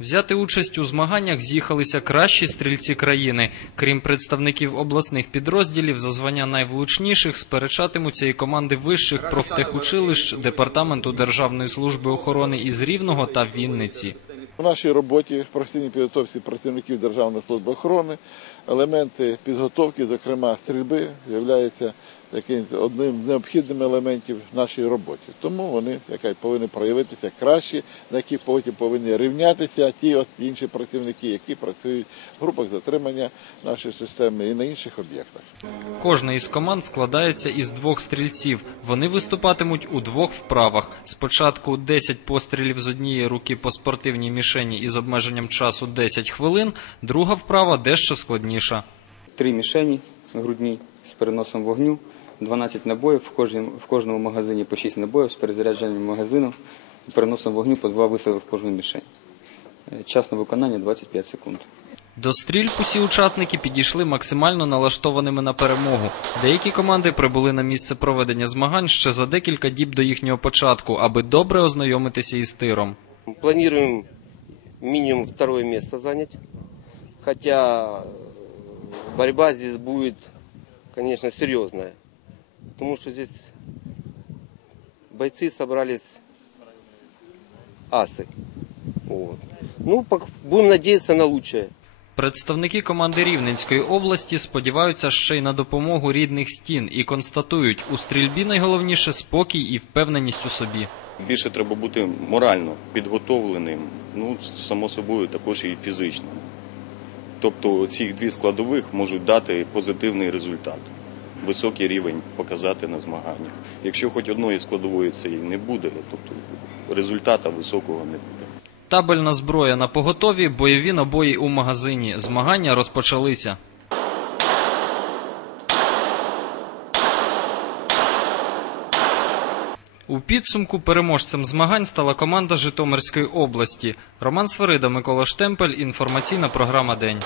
Взяти участь у змаганнях з'їхалися кращі стрільці країни. Крім представників обласних підрозділів, за звання найвлучніших сперечатимуться і команди вищих профтехучилищ Департаменту Державної служби охорони із Рівного та Вінниці. У нашій роботі професійній підготовці працівників Державної служби охорони елементи підготовки, зокрема стрільби, являються одним з необхідних елементів в нашій роботі. Тому вони яка, повинні проявитися кращі, на яких потім повинні рівнятися ті інші працівники, які працюють в групах затримання нашої системи і на інших об'єктах. Кожна із команд складається із двох стрільців. Вони виступатимуть у двох вправах. Спочатку 10 пострілів з однієї руки по спортивній мішені із обмеженням часу 10 хвилин. Друга вправа дещо складніша. Три мішені грудні з переносом вогню, 12 набоїв, в, кожній, в кожному магазині по 6 набоїв з перезарядженням магазину, переносом вогню по два вистріли в кожну мішень. Е, Час на виконання 25 секунд. До стрільб усі учасники підійшли максимально налаштованими на перемогу. Деякі команди прибули на місце проведення змагань ще за декілька діб до їхнього початку, аби добре ознайомитися із тиром. Планируем минимум второе место занять. Хотя э, борьба здесь будет, конечно, серьезная. Потому что здесь бойцы собрались асы. Вот. Ну, пок- будем надеяться на лучшее. Представники команди Рівненської області сподіваються ще й на допомогу рідних стін і констатують, у стрільбі найголовніше спокій і впевненість у собі. Більше треба бути морально підготовленим, ну, само собою, також і фізично. Тобто ці дві складових можуть дати позитивний результат, високий рівень показати на змаганнях. Якщо хоч одної складової цієї не буде, тобто результата високого не буде. Табельна зброя на поготові, бойові набої у магазині. Змагання розпочалися. У підсумку переможцем змагань стала команда Житомирської області. Роман Свирида, Микола Штемпель. Інформаційна програма День.